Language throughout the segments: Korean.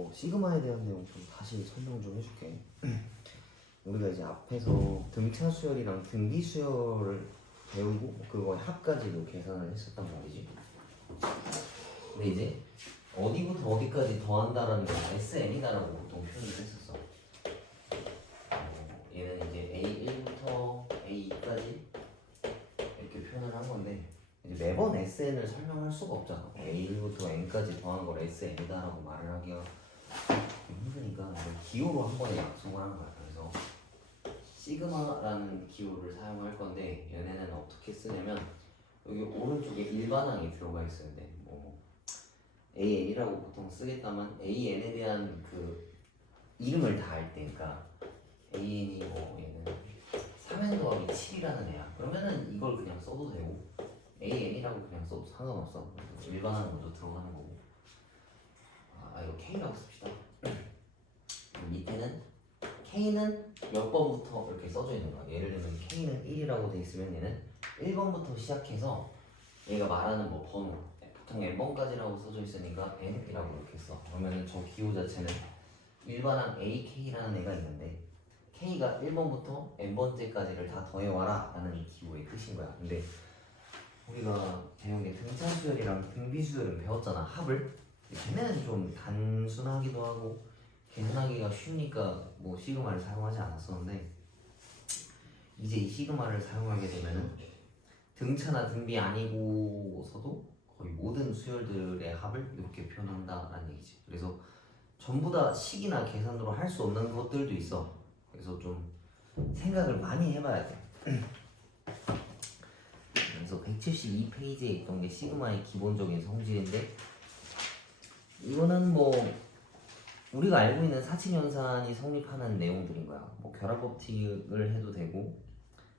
이거 시그마에 대한 내용 좀 다시 설명 좀 해줄게. 우리가 이제 앞에서 등차 수열이랑 등비 수열을 배우고 그거의 합까지도 계산을 했었단 말이지. 근데 이제 어디부터 어디까지 더한다라는 건 SN이다라고 보통 표현을 했었어. 얘는 이제 A1부터 A2까지 이렇게 표현을 한 건데 이제 매번 SN을 설명할 수가 없잖아. A1부터 N까지 더한 걸 SN이다라고 말을 하기가 힘드니까 기호로 한 번에 약속을 하는 거야. 그래서 시그마라는 기호를 사용할 건데 얘네는 어떻게 쓰냐면 여기 오른쪽에 일반항이 들어가 있었는데 뭐 AN이라고 보통 쓰겠다만 AN에 대한 그 이름을 다 할 때니까 AN이 뭐 얘는 3n 더하기 7이라는 애야. 그러면은 이걸 그냥 써도 되고 AN이라고 그냥 써도 상관없어. 일반항 먼저 들어가는 거고. 이거 K라고 씁시다. 밑에는 K는 몇 번부터 이렇게 써져 있는 거야. 예를 들면 K는 1이라고 돼 있으면 얘는 1번부터 시작해서 얘가 말하는 뭐 번호 보통 n번까지라고 써져 있으니까 n이라고 이렇게 써. 그러면은 저 기호 자체는 일반항 AK라는 애가 있는데 K가 1번부터 n번째까지를 다 더해와라 라는 기호의 뜻인 거야. 근데 우리가 배운 게 등차 수열이랑 등비 수열은 배웠잖아. 합을. 걔네는 좀 단순하기도 하고 계산하기가 쉬우니까 뭐 시그마를 사용하지 않았었는데 이제 이 시그마를 사용하게 되면은 등차나 등비 아니고서도 거의 모든 수열들의 합을 이렇게 표현한다라는 얘기지. 그래서 전부 다 식이나 계산으로 할 수 없는 것들도 있어. 그래서 좀 생각을 많이 해봐야 돼. 그래서 172페이지에 있던 게 시그마의 기본적인 성질인데 이거는 뭐 우리가 알고 있는 사칙연산이 성립하는 내용들인 거야. 뭐 결합법칙을 해도 되고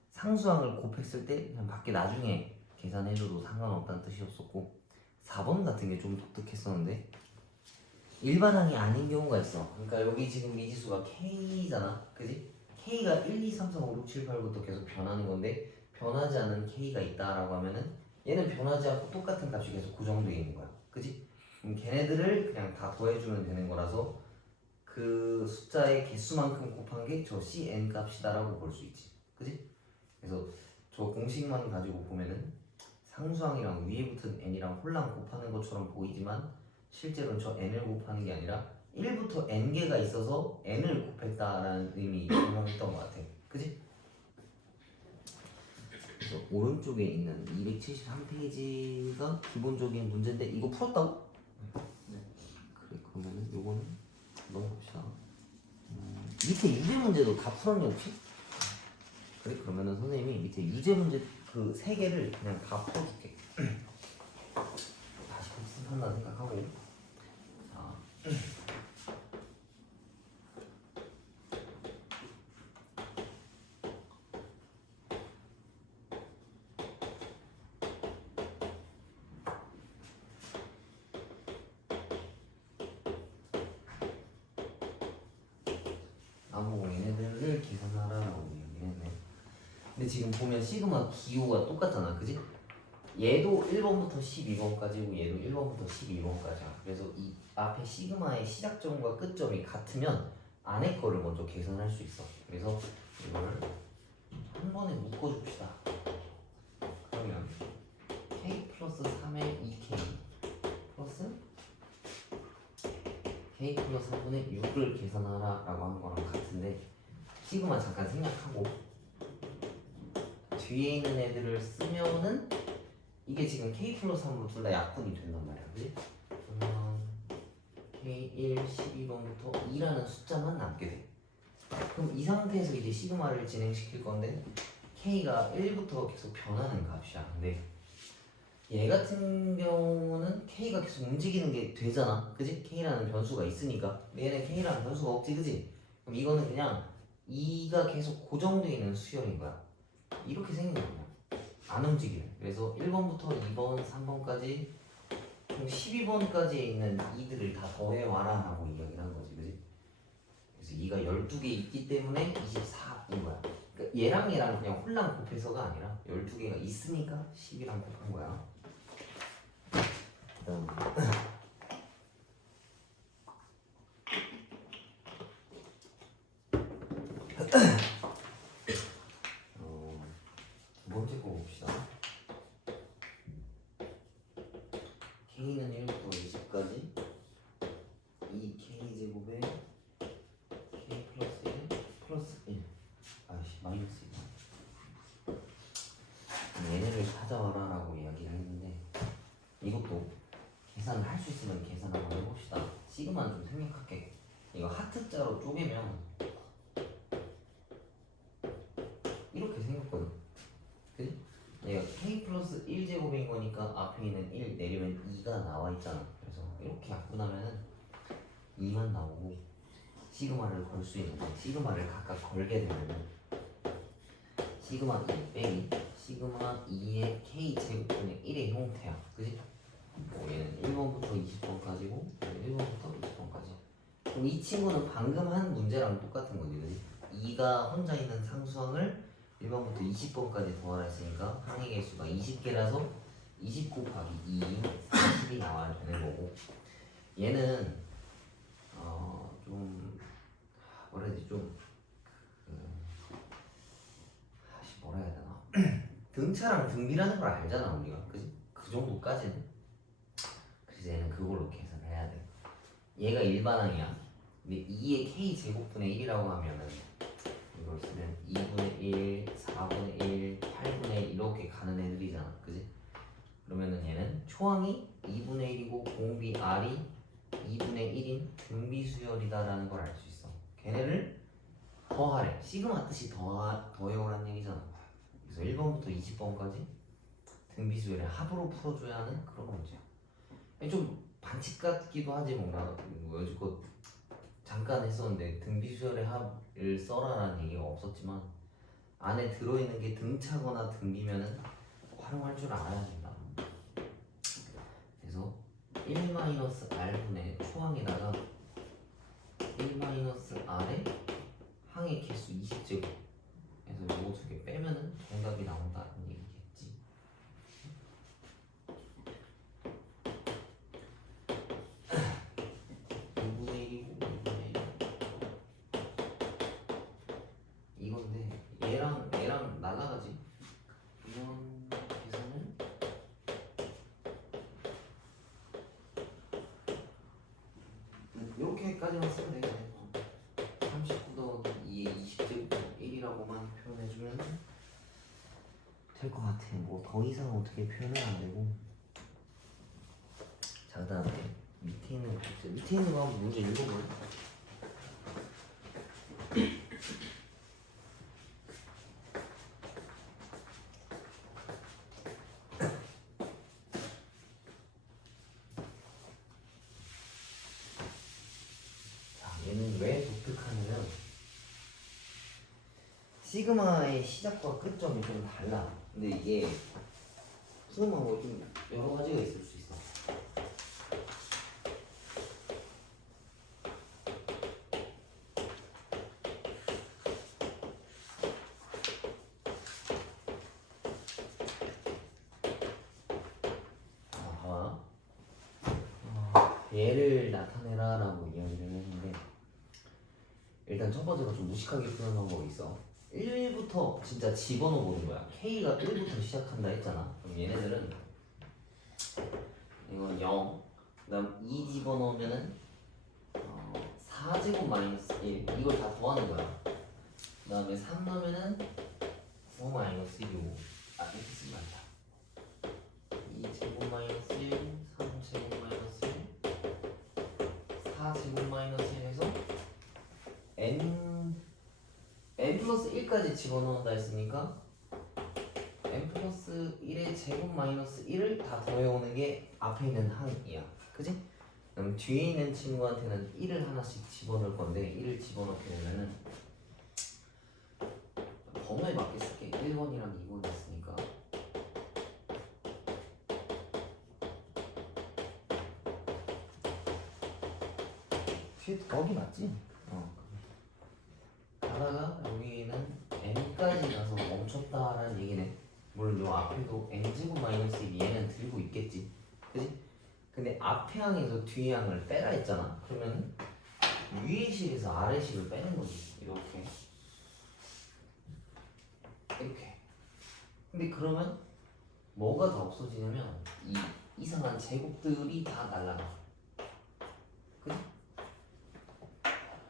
상수항을 곱했을 때 그냥 밖에 나중에 계산해줘도 상관없다는 뜻이었었고 4번 같은 게 좀 독특했었는데 일반항이 아닌 경우가 있어. 그러니까 여기 지금 미지수가 K잖아. 그지? K가 1, 2, 3, 4, 5, 6, 7, 8부터 계속 변하는 건데 변하지 않은 K가 있다라고 하면은 얘는 변하지 않고 똑같은 값이 계속 고정되어 있는 거야. 그지? 그럼 걔네들을 그냥 다 더해주면 되는 거라서 그 숫자의 개수만큼 곱한 게 저 CN 값이다라고 볼 수 있지. 그지? 그래서 저 공식만 가지고 보면은 상수항이랑 위에 붙은 n이랑 홀랑 곱하는 것처럼 보이지만 실제로는 저 n을 곱하는 게 아니라 1부터 n개가 있어서 n을 곱했다라는 의미 설명했던 것 같아. 그지? 그래서 오른쪽에 있는 273페이지가 기본적인 문제인데 이거 풀었다고? 네. 그래 그러면은 요거는 넘어봅시다. 밑에 유제 문제도 다 풀었니 혹시? 그래 그러면은 선생님이 밑에 유제 문제 그 세 개를 그냥 다 풀어줄게. 다시 복습한다 생각하고. 자. 나보고 얘네들을 계산하라라고 얘기를 했네. 근데 지금 보면 시그마 기호가 똑같잖아, 그지? 얘도 1번부터 12번까지고 얘도 1번부터 12번까지야. 그래서 이 앞에 시그마의 시작점과 끝점이 같으면 안에 거를 먼저 계산할 수 있어. 그래서 이걸 한 번에 묶어줍시다. 그러면 k 플러스 3의 2k 플러스 k 플러스 3분의 6을 계산하라 라고 하는 거랑 같은데 시그마 잠깐 생략하고 뒤에 있는 애들을 쓰면은 이게 지금 k 플러스 3으로 둘 다 약분이 된단 말이야. 그지? 그러면 k1, 12번부터 2라는 숫자만 남게 돼. 그럼 이 상태에서 이제 시그마를 진행시킬 건데 k가 1부터 계속 변하는 값이야. 근데 얘 같은 경우는 k가 계속 움직이는 게 되잖아. 그지? k라는 변수가 있으니까. 얘는 k라는 변수가 없지. 그지? 그럼 이거는 그냥 2가 계속 고정되어 있는 수열인 거야. 이렇게 생긴 거야. 안 움직이네. 그래서 1번부터 2번, 3번까지 총 12번까지에 있는 2들을 다 더해와라 라고 이야기를 한 거지. 그지? 그래서 2가 12개 있기 때문에 24인 거야. 그러니까 얘랑 그냥 홀랑 곱해서가 아니라 12개가 있으니까 10이랑 곱한 거야. K는 1부터 20까지 2K 제곱에 K 플러스 1 플러스 1 아이씨 마이너스 1 얘네를 찾아와라 라고 이야기를 했는데 이것도 계산을 할 수 있으면 계산 한번 해봅시다. 시그마는 좀 생략할게. 이거 하트자로 쪼개면 이렇게 생겼거든. 그치? 얘가 K 플러스 1제곱인 거니까 앞에 있는 1 내리면 2가 나와 있잖아. 그래서 이렇게 약분하면은 2만 나오고 시그마를 걸 수 있는데 시그마를 각각 걸게 되면은 시그마 2 빼기 시그마 2의 K 제곱분의 1의 형태야. 그지? 얘는 1번부터 20번까지고 1번부터 20번까지. 그럼 이 친구는 방금 한 문제랑 똑같은 거지. 그지? 2가 혼자 있는 상수항을 1번부터 20번까지 더하라 했으니까 항의 개수가 20개라서 20 곱하기 2 40이 나와야 되는 거고 얘는 좀 뭐라 해야 되지? 좀 뭐라 해야 되나? 등차랑 등비라는 걸 알잖아 우리가. 그지? 그 정도까지는. 그래서 얘는 그걸로 계산을 해야 돼. 얘가 일반항이야. 근데 2의 k 제곱분의 1이라고 하면은 이걸 쓰면 2분의 1, 4분의 1, 8분의 1 이렇게 가는 애들이잖아. 그지? 그러면은 얘는 초항이 2분의 1이고 공비 r이 2분의 1인 등비수열이다라는 걸 알 수 있어. 걔네를 더하래. 시그마 뜻이 더해오라는 얘기잖아. 그래서 1번부터 20번까지 등비수열의 합으로 풀어줘야 하는 그런 문제야. 좀 반칙 같기도 하지 뭔가 여지껏 잠깐 했었는데 등비수열의 합을 써라라는 얘기가 없었지만 안에 들어있는 게 등차거나 등비면은 활용할 줄 알아야 된다. 그래서 1-r분의 초항에다가 1-r의 항의 개수 20제곱 그래서 이거 두 개 빼면은 정답이 나온다는 얘기겠지. 이건데 얘랑 날라가지. 이런 계산을 이렇게까지만 쓰면 되겠네. 39 더하기 2의 20제곱 1이라고만 표현해주면 될 것 같아. 뭐 더 이상 어떻게 표현은 안 되고. 자, 그다음에 밑에 있는 거 한번 문제 읽어볼래? 얘는 왜 독특하냐면 시그마의 시작과 끝점이 좀 달라. 근데 이게 수능만 좀 여러 가지가 있을 수 있어. 얘를 나타내라라고 이야기를 했는데 일단 첫 번째가 좀 무식하게 푸는 방법이 있어. 1부터 진짜 집어넣어 보는 거야. K가 1부터 시작한다 했잖아. 그럼 얘네들은 이건 0 그다음 2 집어넣으면은 4제곱 마이너스 1 이걸 다 더하는 거야. 그 다음에 3 넣으면은 9 마이너스 1이고 이렇게 쓰면 안 돼. 2제곱 마이너스 1 3제곱 마이너스 1 4제곱 마이너스 1 해서 n 플러스 1까지 집어넣는다 했으니까 n 플러스 1의 제곱 마이너스 1을 다 더해오는 게 앞에 있는 항이야. 그지? 그럼 뒤에 있는 친구한테는 1을 하나씩 집어넣을 건데 1을 집어넣게 되면은 번호에 맞게 쓸게. 1번이랑 2번이 있으니까 뒤에 더하기 맞지? 가다가 여기는 n까지 가서 멈췄다라는 얘기네. 물론 요 앞에도 n제곱 마이너스 1 얘는 들고 있겠지. 그지? 근데 앞에 항에서 뒤에 항을 빼라 했잖아. 그러면 위의 식에서 아래 식을 빼는 거지. 이렇게 근데 그러면 뭐가 다 없어지냐면 이 이상한 제곱들이 다 날라가. 그지?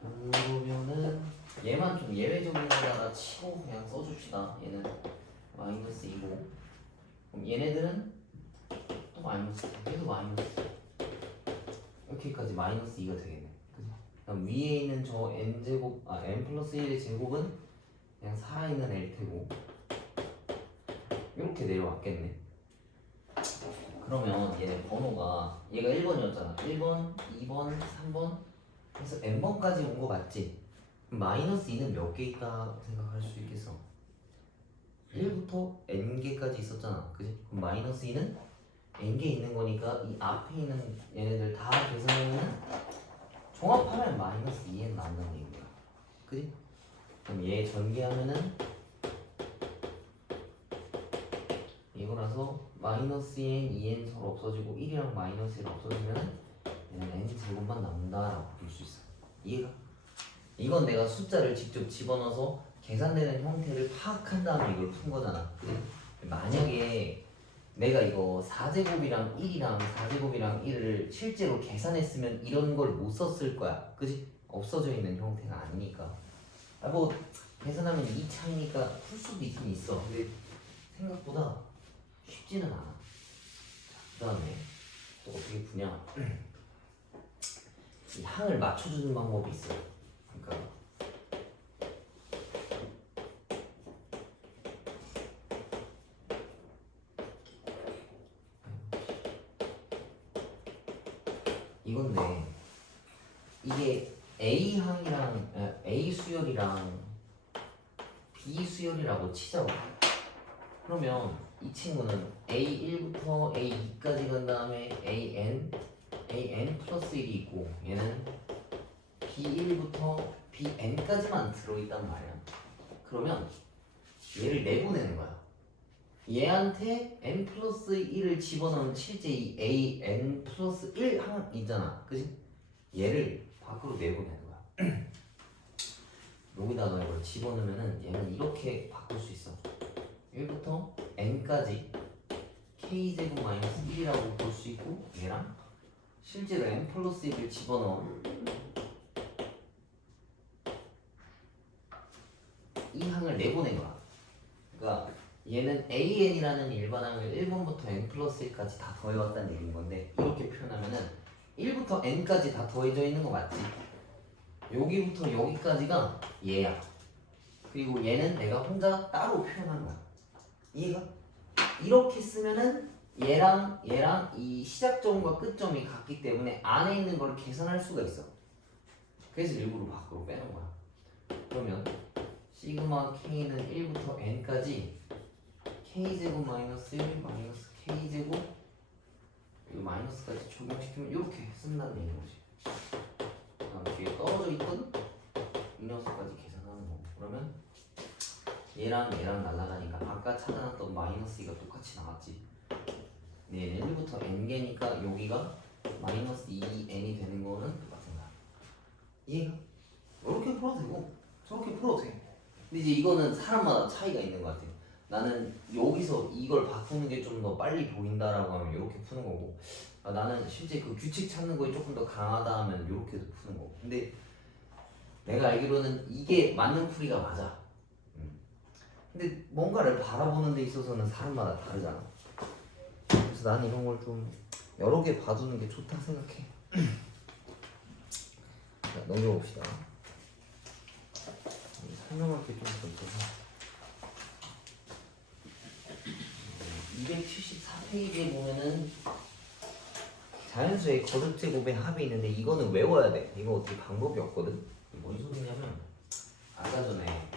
그러면은 얘만 좀 예외적인 거다가 치고 그냥 써줍시다. 얘는 마이너스 2고, 그럼 얘네들은 또 마이너스, 얘도 마이너스, 이렇게까지 마이너스 2가 되겠네. 그지? 그럼 위에 있는 저 n제곱, n 플러스 1의 제곱은 그냥 살아있는 l태고 이렇게 내려왔겠네. 그러면 얘네 번호가, 얘가 1번이었잖아 1번, 2번, 3번 그래서 n번까지 온 거 맞지? 그럼 마이너스 2는 몇 개 있다 생각할 수 있겠어? 1부터 n개까지 있었잖아. 그지? 그럼 마이너스 2는 n개 있는 거니까 이 앞에 있는 얘네들 다 계산하면 종합하면 마이너스 2n 나온다는 얘기야. 그지? 그럼 얘 전개하면은 이거라서 마이너스 n, 2n 서로 없어지고 1이랑 마이너스 1 없어지면 얘는 n 제곱만 남는다라고 볼 수 있어. 이해가? 이건 내가 숫자를 직접 집어넣어서 계산되는 형태를 파악한 다음에 이걸 푼 거잖아. 그래? 만약에 내가 이거 4제곱이랑 1이랑 4제곱이랑 1을 실제로 계산했으면 이런 걸 못 썼을 거야. 그지? 없어져 있는 형태가 아니니까. 뭐 계산하면 2차이니까 풀 수도 있긴 있어. 근데 생각보다 쉽지는 않아. 그 다음에 또 어떻게 푸냐? 이 항을 맞춰주는 방법이 있어. 그러니까 이건데 이게 A 항이랑 A 수열이랑 B 수열이라고 치자고. 그러면 이 친구는 A1부터 A2까지 간 다음에 AN 플러스 1이 있고 얘는 B1부터 BN까지만 들어있단 말이야. 그러면 얘를 내보내는 거야. 얘한테 n 플러스 1을 집어넣으면 실제 이 AN 플러스 1 항 있잖아. 그지? 얘를 밖으로 내보내는 거야. 여기다가 이걸 집어넣으면은 얘는 이렇게 바꿀 수 있어. 1부터 n까지 k제곱 마이너스 1이라고 볼 수 있고, 얘랑 실제로 n 플러스 1을 집어넣어 이 항을 내보낸 거야. 그러니까 얘는 AN이라는 일반항을 1번부터 n 플러스 1까지 다 더해왔다는 얘기인 건데, 이렇게 표현하면은 1부터 n까지 다 더해져 있는 거 맞지? 여기부터 여기까지가 얘야. 그리고 얘는 내가 혼자 따로 표현한 거야. 이해가? 이렇게 쓰면은 얘랑 이 시작점과 끝점이 같기 때문에 안에 있는 걸 계산할 수가 있어. 그래서 일부러 밖으로 빼는 거야. 그러면 시그마 k는 1부터 n까지 k제곱 마이너스 1 마이너스 k제곱 그리고 마이너스까지 적용시키면 이렇게 쓴다는 얘기인 거지. 그다음 뒤에 떨어져 있던 이 녀석까지 계산하는 거고. 그러면 얘랑 날아가니까 아까 찾아놨던 마이너스 2가 똑같이 나왔지. 네, 1부터 n개니까 여기가 마이너스 2n이 되는 거는 똑같은 거야. 이해가? 이렇게 풀어도 되고 저렇게 풀어도 돼. 근데 이제 이거는 사람마다 차이가 있는 것 같아요. 나는 여기서 이걸 바꾸는 게 좀 더 빨리 보인다라고 하면 이렇게 푸는 거고, 나는 실제 그 규칙 찾는 거에 조금 더 강하다 하면 이렇게도 푸는 거고. 근데 내가 알기로는 이게 맞는 풀이가 맞아. 근데 뭔가를 바라보는 데 있어서는 사람마다 다르잖아. 그래서 나는 이런 걸 좀 여러 개 봐두는 게 좋다 생각해. 자, 넘겨봅시다. 설명할 게 좀 더 있어서 274페이지에 보면은 자연수의 거듭 제곱의 합이 있는데 이거는 외워야 돼. 이거 어떻게 방법이 없거든. 뭔 소리냐면 아까 전에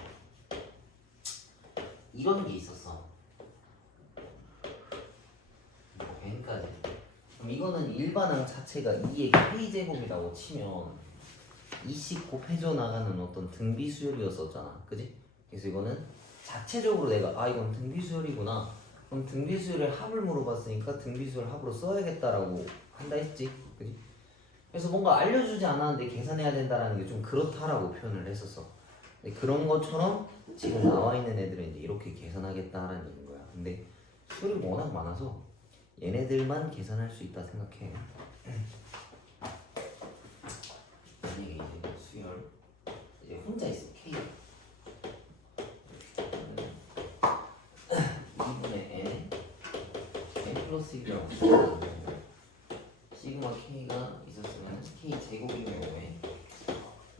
이런 게 있었어. n까지. 그럼 이거는 일반항 자체가 2의 k제곱이라고 치면 2씩 곱해져 나가는 어떤 등비 수열이었었잖아. 그지? 그래서 이거는 자체적으로 내가 이건 등비 수열이구나. 그럼 등비 수열의 합을 물어봤으니까 등비 수열 합으로 써야겠다라고 한다 했지. 그지? 그래서 뭔가 알려주지 않았는데 계산해야 된다라는 게 좀 그렇다라고 표현을 했었어. 근데 그런 것처럼 지금 나와 있는 애들은 이제 이렇게 계산하겠다라는 얘기인 거야. 근데 수열이 워낙 많아서 얘네들만 계산할 수 있다 생각해. 만약에 이제 수열 이제 혼자 있어 K 2분의 N N 플러스 1이라고 시그마 K가 있었으면 K 제곱인 경우에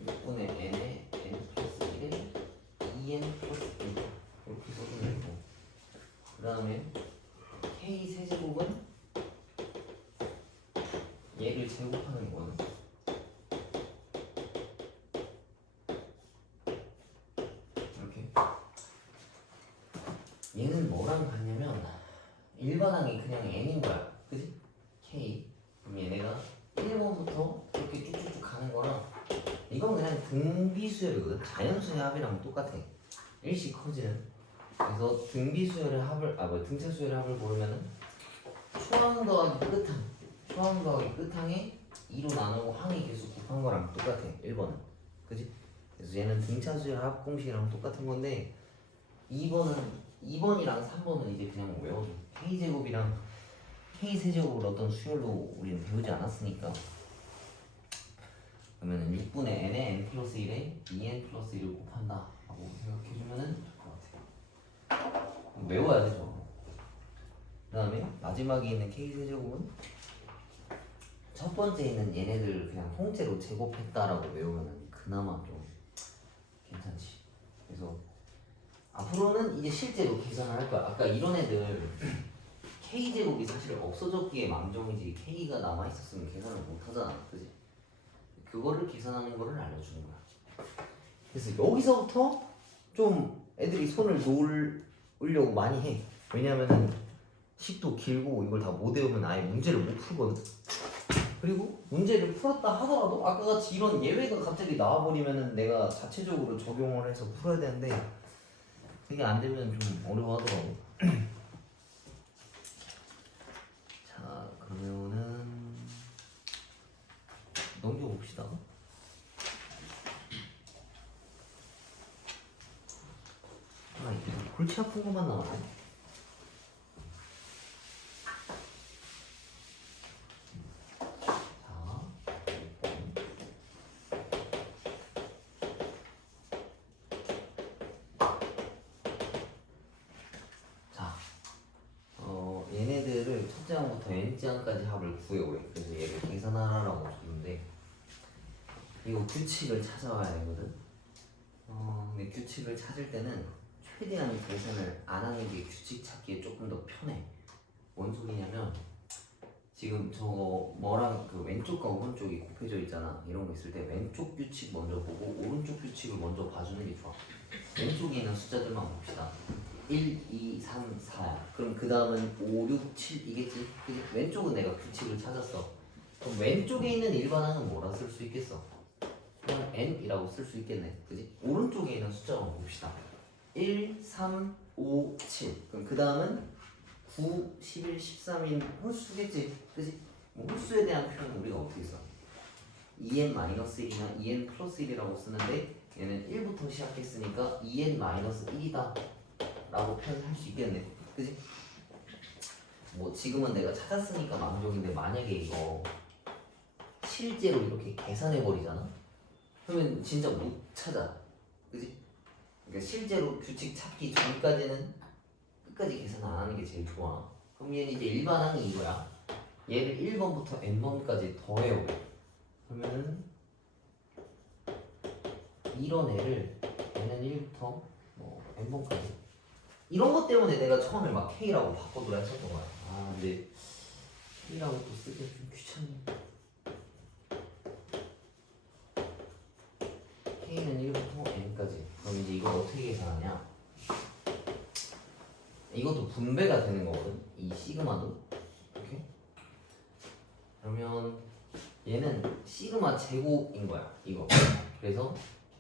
6분의 N에 N 플러스 1에 2N 플러스 1 이렇게 써주면 되고 그 다음에 K 세제곱은 얘를 제곱하는 거는 이렇게 얘는 뭐랑 같냐면 일반항이 그냥 N인 거야 그지? K 그럼 얘네가 1번부터 이렇게 쭉쭉쭉 가는 거랑 이건 그냥 등비수열이거든. 자연수의 합이랑 똑같아. 일시 커지는. 그래서 등비수열의 합을 등차수열의 합을 고르면은 초항 더하기 끝항 초항 더하기 끝항에 2로 나누고 항의 개수 곱한 거랑 똑같아 1번은 그지? 그래서 얘는 등차수열 합 공식이랑 똑같은 건데 2번이랑 3번은 이제 그냥 외워줘. K제곱이랑 K세제곱을 어떤 수열로 우리는 배우지 않았으니까 그러면 6분의 n에 n 플러스 1에 2n 플러스 1을 곱한다 라고 생각해주면은 될 것 같아. 외워야 되죠. 그 다음에 마지막에 있는 K세제곱은 첫 번째에 있는 얘네들 그냥 통째로 제곱했다라고 외우면은 그나마 좀 괜찮지. 그래서 앞으로는 이제 실제로 계산을 할 거야. 아까 이런 애들 K제곱이 사실 없어졌기에 망정이지 K가 남아있었으면 계산을 못하잖아 그지? 그거를 계산하는 거를 알려주는 거야. 그래서 여기서부터 좀 애들이 손을 놓으려고 많이 해. 왜냐면은 식도 길고 이걸 다 못 외우면 아예 문제를 못 풀거든. 그리고 문제를 풀었다 하더라도 아까 같이 이런 예외가 갑자기 나와버리면은 내가 자체적으로 적용을 해서 풀어야 되는데 그게 안 되면 좀 어려워하더라고. 자 그러면은 넘겨봅시다. 골치 아픈 것만 나왔네. 자, 얘네들을 첫째 항부터 n째 항까지 합을 구해오래. 그래서 얘를 계산하라고 줬는데 이거 규칙을 찾아와야 되거든. 근데 규칙을 찾을 때는 최대한 계산을 안 하는 게 규칙 찾기에 조금 더 편해. 뭔 소리냐면 지금 저거 뭐랑 그 왼쪽과 오른쪽이 곱해져 있잖아. 이런 거 있을 때 왼쪽 규칙 먼저 보고 오른쪽 규칙을 먼저 봐주는 게 좋아. 왼쪽에 있는 숫자들만 봅시다. 1, 2, 3, 4야. 그럼 그 다음은 5, 6, 7이겠지? 그치? 왼쪽은 내가 규칙을 찾았어. 그럼 왼쪽에 있는 일반항은 뭐라 쓸 수 있겠어? 그냥 n이라고 쓸 수 있겠네. 그지? 오른쪽에 있는 숫자만 봅시다. 1, 3, 5, 7. 그럼 그 다음은 9, 11, 13인 홀수겠지. 그지? 뭐 홀수에 대한 표현은 우리가 어떻게 써? 2n-1이나 2n 플러스 1이라고 쓰는데 얘는 1부터 시작했으니까 2n-1이다 라고 표현할 수 있겠네. 그지? 뭐 지금은 내가 찾았으니까 망정인데 만약에 이거 실제로 이렇게 계산해버리잖아? 그러면 진짜 못 찾아. 그지? 그러니까 실제로 규칙 찾기 전까지는 끝까지 계산 안 하는 게 제일 좋아. 그럼 얘는 이제 일반항이 이거야. 얘를 1번부터 n번까지 더해오래. 그러면은 이런 애를 얘는 1부터 뭐 n번까지 이런 것 때문에 내가 처음에 막 K라고 바꿔두라 했었던 거야. 아 근데 K라고 또 쓰기 좀 귀찮네. K는 1부터 n까지. 그럼 이제 이걸 어떻게 계산하냐? 이것도 분배가 되는 거거든. 이 시그마도 이렇게. 그러면 얘는 시그마 제곱인 거야. 이거. 그래서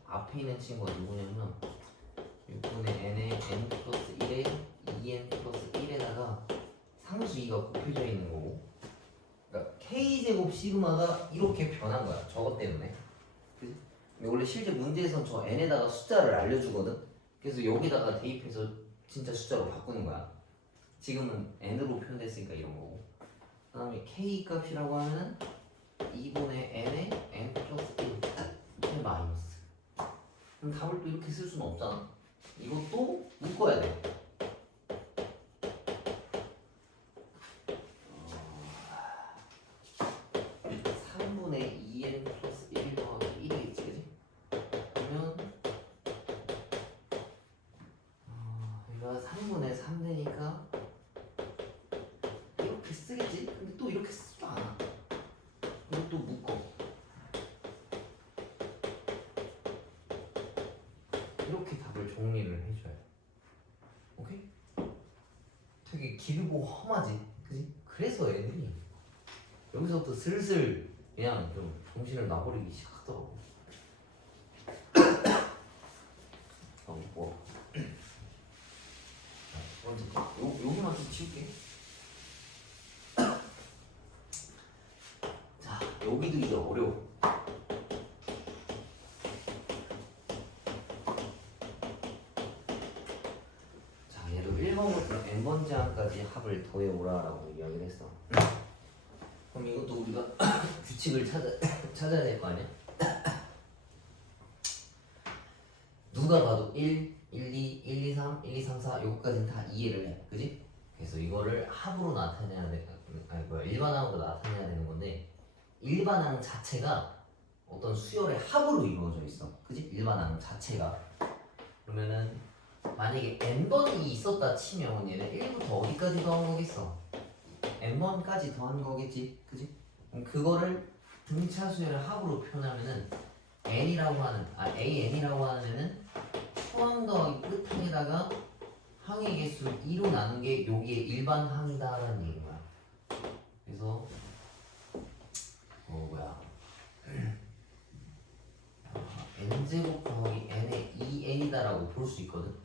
앞에 있는 친구가 누구냐면 6분의 n에 n 플러스 1에 2n 플러스 1에다가 상수 2가 곱해져 있는 거고. 그러니까 k제곱 시그마가 이렇게 변한 거야. 저것 때문에. 그치? 근데 원래 실제 문제에선 저 n에다가 숫자를 알려주거든. 그래서 여기다가 대입해서 진짜 숫자로 바꾸는 거야. 지금은 n으로 표현됐으니까 이런 거고. 그 다음에 k 값이라고 하면은 2분의 n에 n 플러스 1 마이너스. 그럼 답을 또 이렇게 쓸 수는 없잖아. 이것도 묶어야 돼. 3분의 2n 플러스 1 더하기 1이겠지, 그지? 그러면 여기가 3분의 3 되니까 이렇게 쓰겠지? 근데 또 이렇게 쓰지도 않아. 이것도 묶어. 이렇게 답을 정리를 해줘야 돼. 오케이? 되게 길고 험하지? 그지? 그래서 애들이 여기서부터 슬슬 그냥 좀 정신을 놔버리기 시작하더라고. 뭐 먼저 여기만 좀 치울게. 자, 여기도 이제 어려워. 자, 얘도 1번부터 n번 제한까지 합을 더해오라라고 이야기를 했어. 그럼 이것도 우리가 규칙을 찾아야 될 거 아니야? 누가 봐도 1, 1, 2, 1, 2, 3, 1, 2, 3, 4 요거까지는 다 이해를 해. 그지? 그래서 이거를 합으로 나타내야 돼. 아니 뭐야, 일반항으로 나타내야 되는 건데 일반항 자체가 어떤 수열의 합으로 이루어져 있어. 그지? 일반항 자체가. 그러면은 만약에 n번이 있었다 치면 얘는 1부터 어디까지 더한 거겠어? n번까지 더한 거겠지. 그지? 그럼 그거를 등차 수열의 합으로 표현하면은 n이라고 하는 an이라고 하는 애는 초항 더하기 끝항에다가 항의 개수 2로 나눈 게 여기에 일반 항이다라는 얘기인 거야. 그래서 n제곱 더하기 n의 2n이다라고 볼 수 있거든.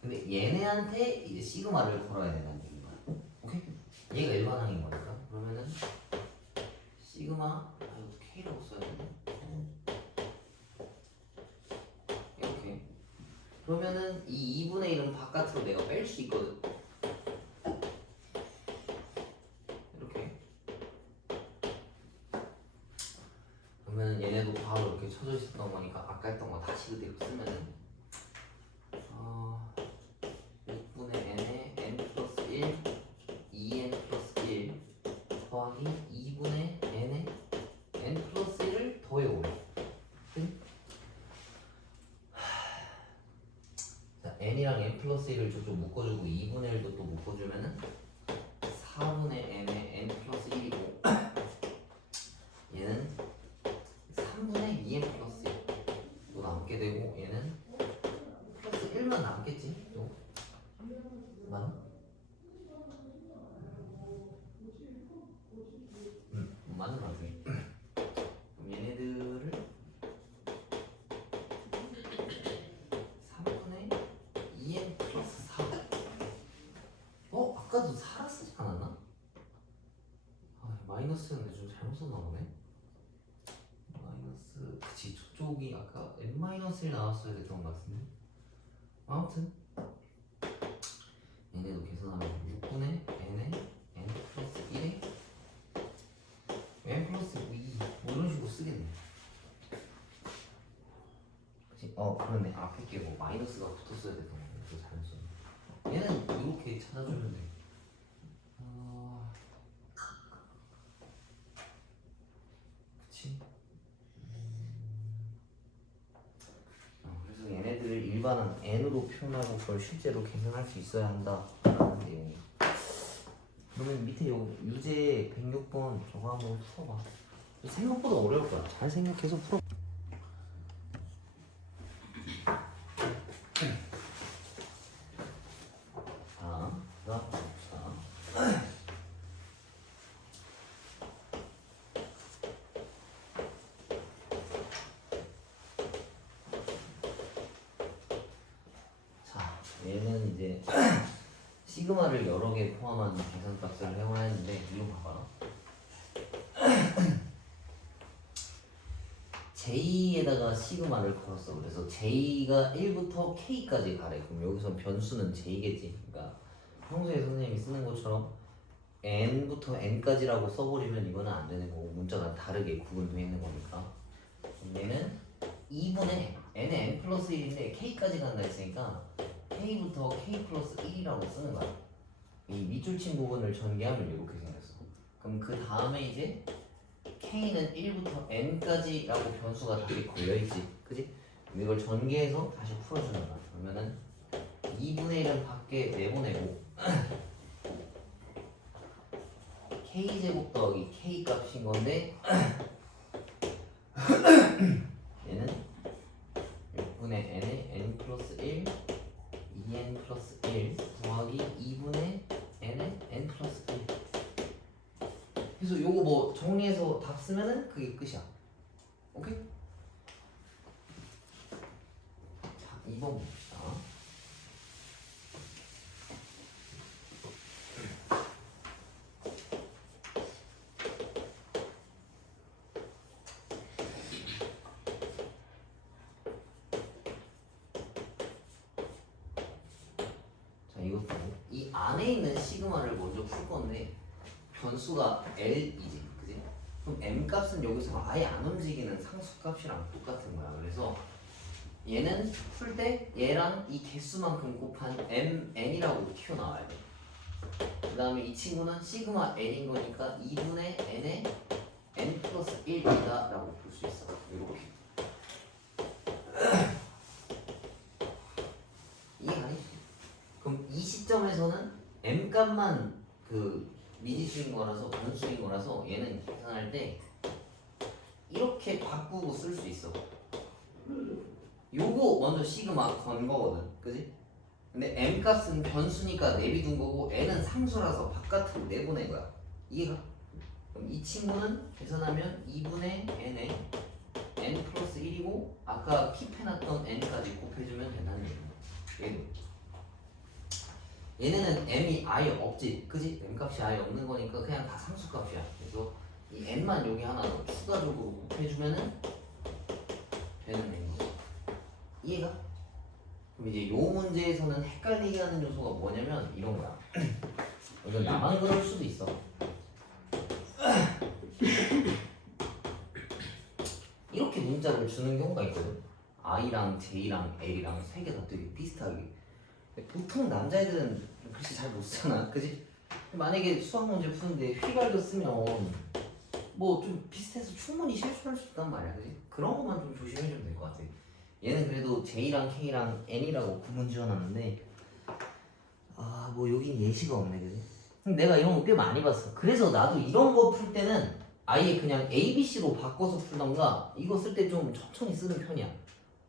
근데 얘네한테 이제 시그마를 걸어야 된다는 얘기인 거야. 오케이? 얘가 일반항인 거니까. 그러면은 시그마 이것도 k라고 써야 되네. 이렇게. 그러면은 이 2분의 1은 바깥으로 내가 뺄 수 있거든. 이렇게. 그러면 얘네도 바로 이렇게 쳐져 있었던 거니까 아까 했던 거 다시 그대로 쓰면은 6분의 n에 n 플러스 1 2n 플러스 1 더하기 2분의 n에 n 플러스 1을 더해오래. 자, n이랑 n 플러스 1을 저쪽 묶어주고 2분의 1도 또 묶어주면은 4분의 n에 n 플러스 1이고 얘는 3분의 2n 플러스 1또 남게 되고 얘는 플러스 1만 남겠지. 또 맞나? 맞는 거 같네. 그럼 얘네들을 3분의 2n 플러스 4 아까도 4라 쓰지 않았나? 마이너스였는데 좀 잘못 썼나 보네. 마이너스 그치, 저쪽이 아까 n-1 나왔어야 됐던 것 같은데. 아무튼 얘네도 계산하면 6분의 n에 n 플러스 1에 n 플러스 2 뭐 이런 식으로 쓰겠네. 그치? 그러네. 앞에 게 뭐 마이너스가 붙었어야 됐던 건데 그거 잘못 썼네. 얘는 이렇게 찾아주면 돼. 그치? 그래서 얘네들을 일반은 n으로 표현하고 그걸 실제로 계산할 수 있어야 한다라는 내용이야. 그러면 밑에 요 유제 106번 저거 한번 풀어봐. 생각보다 어려울 거야. 잘 생각해서 풀어. 얘는 이제 시그마를 여러 개 포함한 계산값을 회화했는데 이거 봐봐라. J에다가 시그마를 걸었어. 그래서 J가 1부터 K까지 가래. 그럼 여기서 변수는 J겠지. 그러니까 평소에 선생님이 쓰는 것처럼 n부터 n까지라고 써버리면 이거는 안 되는 거고 문자가 다르게 구분되어 있는 거니까 얘는 2분의 n의 n 플러스 1인데 k까지 간다 했으니까 k부터 k 플러스 1이라고 쓰는 거야. 이 밑줄 친 부분을 전개하면 이렇게 생겼어. 그럼 그 다음에 이제 k는 1부터 n까지라고 변수가 다시 걸려있지, 그지? 이걸 전개해서 다시 풀어주는 거야. 그러면은 2분의 1은 밖에 내보내고 k제곱 더하기 k 값인 건데 얘는 6분의 n의 n 플러스 1 2n 플러스 1 더하기 2분의 n의 n 플러스 1. 그래서 요거 뭐 정리해서 답 쓰면은 그게 끝이야. 오케이? 자, 2번 봅시다. 이것도 이 안에 있는 시그마를 먼저 풀 건데 변수가 L이지, 그지? 그럼 M 값은 여기서 아예 안 움직이는 상수 값이랑 똑같은 거야. 그래서 얘는 풀 때 얘랑 이 개수만큼 곱한 MN이라고 튀어나와야 돼. 그 다음에 이 친구는 시그마 N인 거니까 2분의 N의 N 플러스 1이다 라고 볼 수 있어. 이렇게. 이해가니? 그럼 이 시점에서는 m 값만 그 미지수인 거라서 변수인 거라서 얘는 계산할 때 이렇게 바꾸고 쓸 수 있어. 요거 먼저 시그마 건 거거든, 그지? 근데 m 값은 변수니까 내비둔 거고 n은 상수라서 바깥으로 내보낸 거야. 이해가? 그럼 이 친구는 계산하면 2분의 n에 n 플러스 1이고 아까 킵해놨던 n까지 곱해주면 된다는 얘기야. 얘도. 얘네는 m이 아예 없지, 그지? m 값이 아예 없는 거니까 그냥 다 상수 값이야. 그래서 이 n만 여기 하나 더 추가적으로 곱해주면은 되는 m이지. 이해가? 그럼 이제 요 문제에서는 헷갈리게 하는 요소가 뭐냐면 이런 거야. 이건 나만 그럴 수도 있어. 이렇게 문자를 주는 경우가 있거든. i랑 j랑 l이랑 세 개 다 되게 비슷하게. 보통 남자애들은 글씨 잘 못 쓰잖아, 그지? 만약에 수학 문제 푸는데 휘갈겨 쓰면 뭐 좀 비슷해서 충분히 실수할 수 있단 말이야, 그지? 그런 것만 좀 조심해주면 될 것 같아. 얘는 그래도 J랑 K랑 N이라고 구분 지어놨는데 아 뭐 여긴 예시가 없네, 그지? 내가 이런 거 꽤 많이 봤어. 그래서 나도 이런 거 풀 때는 아예 그냥 A, B, C로 바꿔서 풀던가 이거 쓸 때 좀 천천히 쓰는 편이야.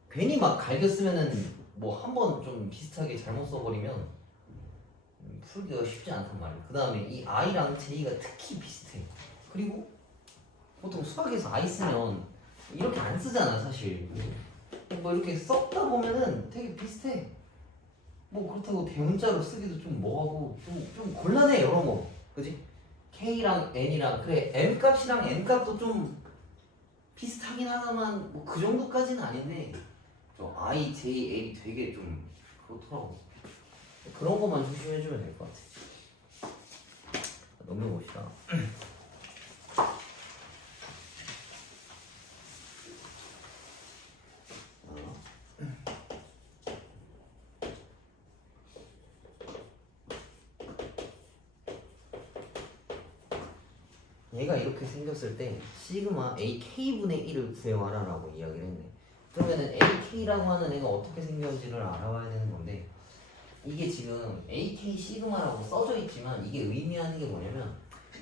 괜히 막 갈겨 쓰면은 뭐 한 번 좀 비슷하게 잘못 써버리면 풀기가 쉽지 않단 말이야. 그 다음에 이 I랑 J가 특히 비슷해. 그리고 보통 수학에서 I 쓰면 이렇게 안 쓰잖아, 사실. 뭐 이렇게 썼다 보면은 되게 비슷해. 뭐 그렇다고 대문자로 쓰기도 좀 뭐하고 좀 곤란해, 여러 거. 그지? K랑 N이랑 그래 M 값이랑 N 값도 좀 비슷하긴 하다만 뭐 그 정도까지는 아닌데 저 I, J, L이 되게 좀 그렇더라고. 그런 것만 조심해주면 될 것 같아. 넘겨봅시다. 얘가 이렇게 생겼을 때 시그마 AK분의 1을 구해와라 라고 이야기를 했네. 그러면은 AK라고 하는 애가 어떻게 생겼는지를 알아봐야 되는 건데 이게 지금 AK 시그마라고 써져 있지만 이게 의미하는 게 뭐냐면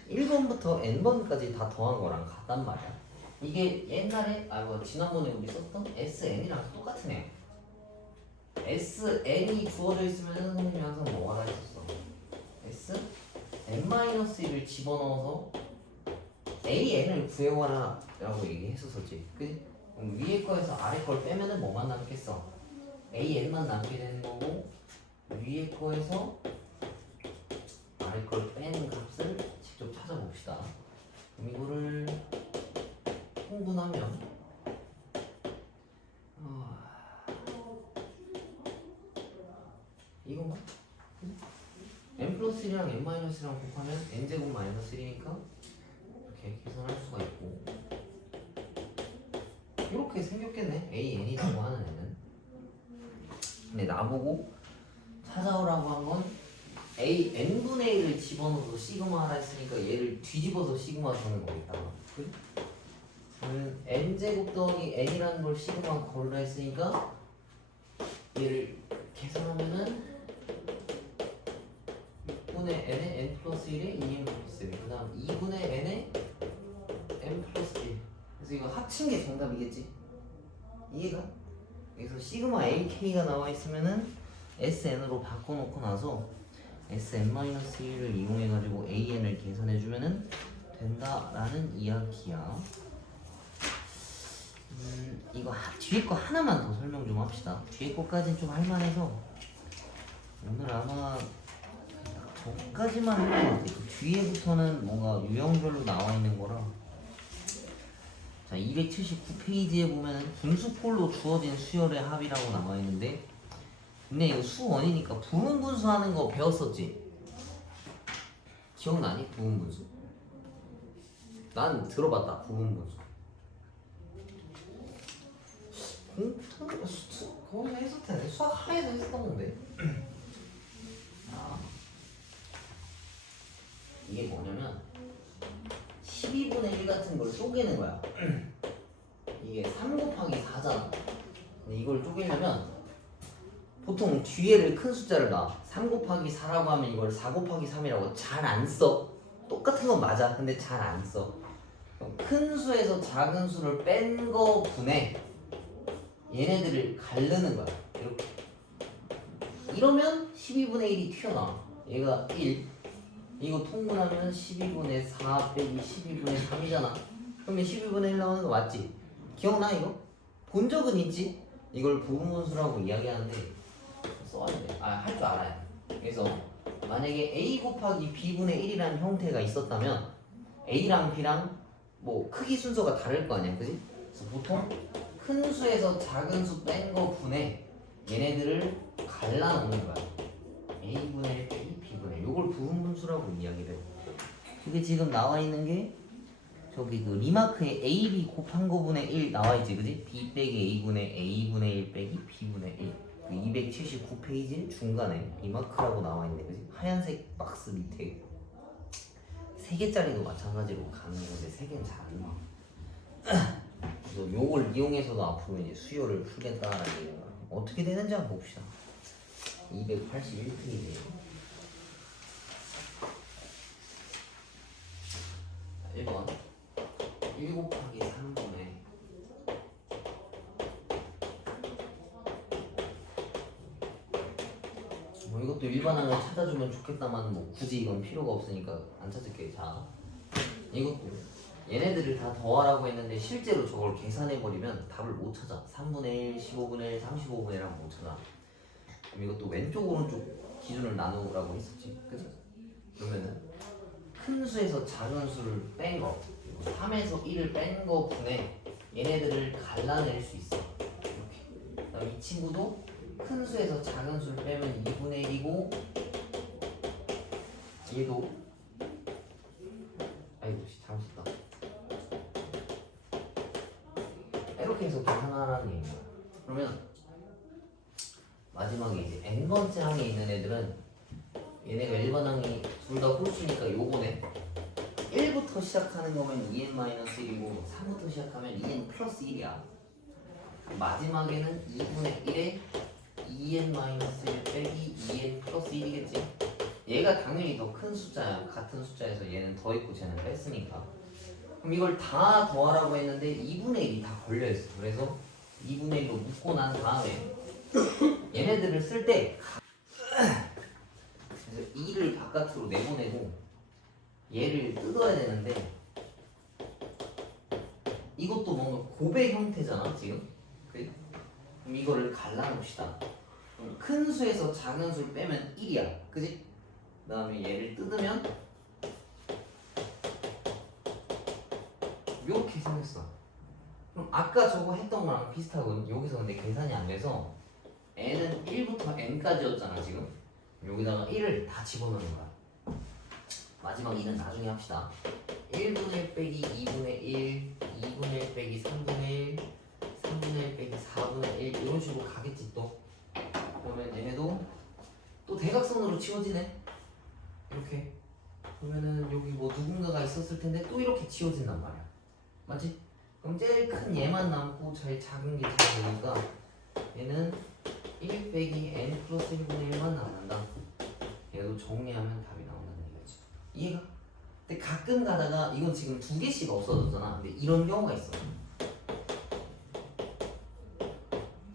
1번부터 n번까지 다 더한 거랑 같단 말이야. 이게 옛날에 뭐 지난번에 우리 썼던 SN이랑 똑같은 애야. SN이 주어져 있으면 선생님이 항상 뭐 하라 했었어? SN-1을 집어넣어서 AN을 구해와라 라고 얘기했었지. 그치? 그럼 위에 거에서 아래 걸 빼면은 뭐만 남겠어? AN만 남게 되는 거고 위에 거에서 아래 걸 빼는 값을 직접 찾아봅시다. 그럼 이거를 통분하면 이건가? m n-1이랑 n-1이랑 곱하면 n제곱 마이너스 1이니까 이렇게 계산할 수가 있고 이렇게 생겼겠네. a, n이라고 하는 애는. 근데 나보고 찾아오라고 한 건 a, n분의 1을 집어넣어서 시그마라 했으니까 얘를 뒤집어서 시그마 주는 거겠다. 그래? 그러면 n제곱 더하기 n이라는 걸 시그마 걸라 했으니까 얘를 계산하면은 6분의 n에 n 플러스 1에 2n 플러스 1. 그 다음 2분의 n에 n 플러스 1. 그래서 이거 합친 게 정답이겠지? 이해가? 여기서 시그마 ak가 나와 있으면은 sn으로 바꿔놓고 나서 sn-1을 이용해가지고 an을 계산해주면은 된다라는 이야기야. 이거 뒤에 거 하나만 더 설명 좀 합시다. 뒤에 거까지는 좀 할만해서 오늘 아마 저까지만 할 것 같아. 그 뒤에부터는 뭔가 유형별로 나와 있는 거라. 자, 279페이지에 보면은 분수폴로 주어진 수열의 합이라고 나와 있는데, 근데 이거 수원이니까 부분분수 하는 거 배웠었지? 기억나니? 부분분수? 난 들어봤다. 부분분수. 거기서 했을 텐데 수학 하에서 했었던 건데. 이게 뭐냐면 12분의 1 같은 걸 쪼개는 거야. 이게 3 곱하기 4잖아. 근데 이걸 쪼개려면 보통 뒤에를 큰 숫자를 놔. 3 곱하기 4라고 하면 이걸 4 곱하기 3이라고 잘 안 써. 똑같은 건 맞아. 근데 잘 안 써. 큰 수에서 작은 수를 뺀 거 분에 얘네들을 가르는 거야. 이렇게. 이러면 12분의 1이 튀어나와. 얘가 1. 이거 통분하면 12분의 4 빼기 12분의 3이잖아. 그러면 12분의 1 나오는 거 맞지? 기억나 이거? 본 적은 있지? 이걸 부분분수라고 이야기하는데 써야 돼. 할 줄 알아야 돼. 그래서 만약에 a 곱하기 b분의 1이라는 형태가 있었다면 a랑 b랑 뭐 크기 순서가 다를 거 아니야, 그지? 그래서 보통 큰 수에서 작은 수 뺀 거 분에 얘네들을 갈라놓는 거야. a분의 1 빼기 b분의 1. 요걸 부분분수라고 이야기를 해. 그게 지금 나와 있는 게 저기 그 리마크에 a, b 곱한 거분의 1 나와 있지, 그지? b 빼기 a분의 1 빼기 b분의 1. 그 279페이지 중간에 리마크라고 나와 있는데, 그지? 하얀색 박스 밑에 3개짜리도 마찬가지로 가는 건데 3개는 잘 안 나와. 그래서 요걸 이용해서도 앞으로 이제 수요를 풀겠다라는 얘기가 어떻게 되는지 한번 봅시다. 281페이지. 1번 1 곱하기 3분의 뭐 이것도 일반항을 찾아주면 좋겠다만 뭐 굳이 이건 필요가 없으니까 안 찾을게. 자, 이것도 얘네들을 다 더하라고 했는데 실제로 저걸 계산해버리면 답을 못 찾아. 3분의 1, 15분의 1, 35분의 1 하면 못 찾아. 그럼 이것도 왼쪽 오른쪽 기준을 나누라고 했었지, 그치? 그러면은 큰 수에서 작은 수를 뺀 거, 3에서 1을 뺀 거 분에 얘네들을 갈라낼 수 있어. 이렇게. 그다음 이 친구도 큰 수에서 작은 수를 빼면 2분의 1이고, 얘도 아이고 잘못했다. 이렇게 해서 계산하라는 얘기야. 그러면 마지막에 이제 n번째 항에 있는 애들은 얘네가 일반항이 둘 다 홀수니까 요거네. 1부터 시작하는 거면 2n-1이고 3부터 시작하면 2n 플러스 1이야. 마지막에는 2분의 1에 2n-1 빼기 2n 플러스 1이겠지. 얘가 당연히 더 큰 숫자야. 같은 숫자에서 얘는 더 있고 쟤는 뺐으니까. 그럼 이걸 다 더하라고 했는데 2분의 1이 다 걸려있어. 그래서 2분의 1로 묶고 난 다음에 얘네들을 쓸 때 그래서 2를 바깥으로 내보내고 얘를 뜯어야 되는데, 이것도 뭔가 곱의 형태잖아 지금. 그래? 그럼 이거를 갈라놓읍시다. 그럼 큰 수에서 작은 수를 빼면 1이야, 그지? 그 다음에 얘를 뜯으면 이렇게 생겼어. 그럼 아까 저거 했던 거랑 비슷하거든. 여기서 근데 계산이 안 돼서 n은 1부터 n까지였잖아 지금. 여기다가 1을 다 집어넣는 거야. 마지막 2는 나중에 합시다. 1분의 1 빼기 2분의 1, 2분의 1 빼기 3분의 1, 3분의 1 빼기 4분의 1 이런 식으로 가겠지 또. 그러면 얘네도 또 대각선으로 치워지네. 이렇게. 그러면은 여기 뭐 누군가가 있었을 텐데 또 이렇게 치워진단 말이야. 맞지? 그럼 제일 큰 얘만 남고 제일 작은 게 잘 되니까 얘는 1 빼기 n 플러스 1분의 1만 남는다. 얘도 정리하면 답이 나온다는 얘기지. 이해가? 근데 가끔 가다가 이건 지금 2개씩 없어졌잖아. 근데 이런 경우가 있어.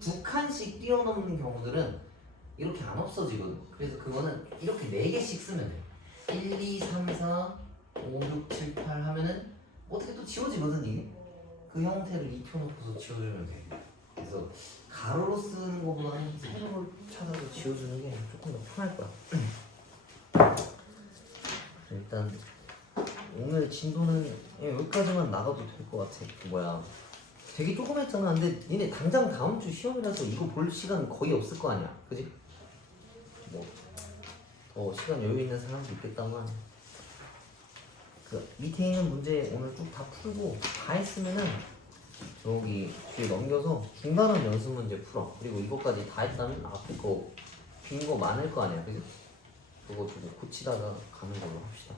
2칸씩 뛰어넘는 경우들은 이렇게 안 없어지거든. 그래서 그거는 이렇게 4개씩 쓰면 돼. 1, 2, 3, 4, 5, 6, 7, 8 하면은 어떻게 또 지워지거든 이게. 그 형태를 입혀놓고서 지워주면 돼. 그래서 가로로 쓰는 것보다는 세로로 찾아서 지워주는 게 조금 더 편할 거야. 일단 오늘 진도는 여기까지만 나가도 될 것 같아. 뭐야, 되게 조금 했잖아. 근데 니네 당장 다음 주 시험이라서 이거 볼 시간 거의 없을 거 아니야, 그지? 뭐 더 시간 여유 있는 사람도 있겠다만 그 밑에 있는 문제 오늘 쭉 다 풀고 다 했으면은 저기 뒤에 넘겨서 중간은 연습 문제 풀어. 그리고 이거까지 다 했다면 앞에 거 빈 거 많을 거 아니야, 그지? 그거 좀 고치다가 가는 걸로 합시다.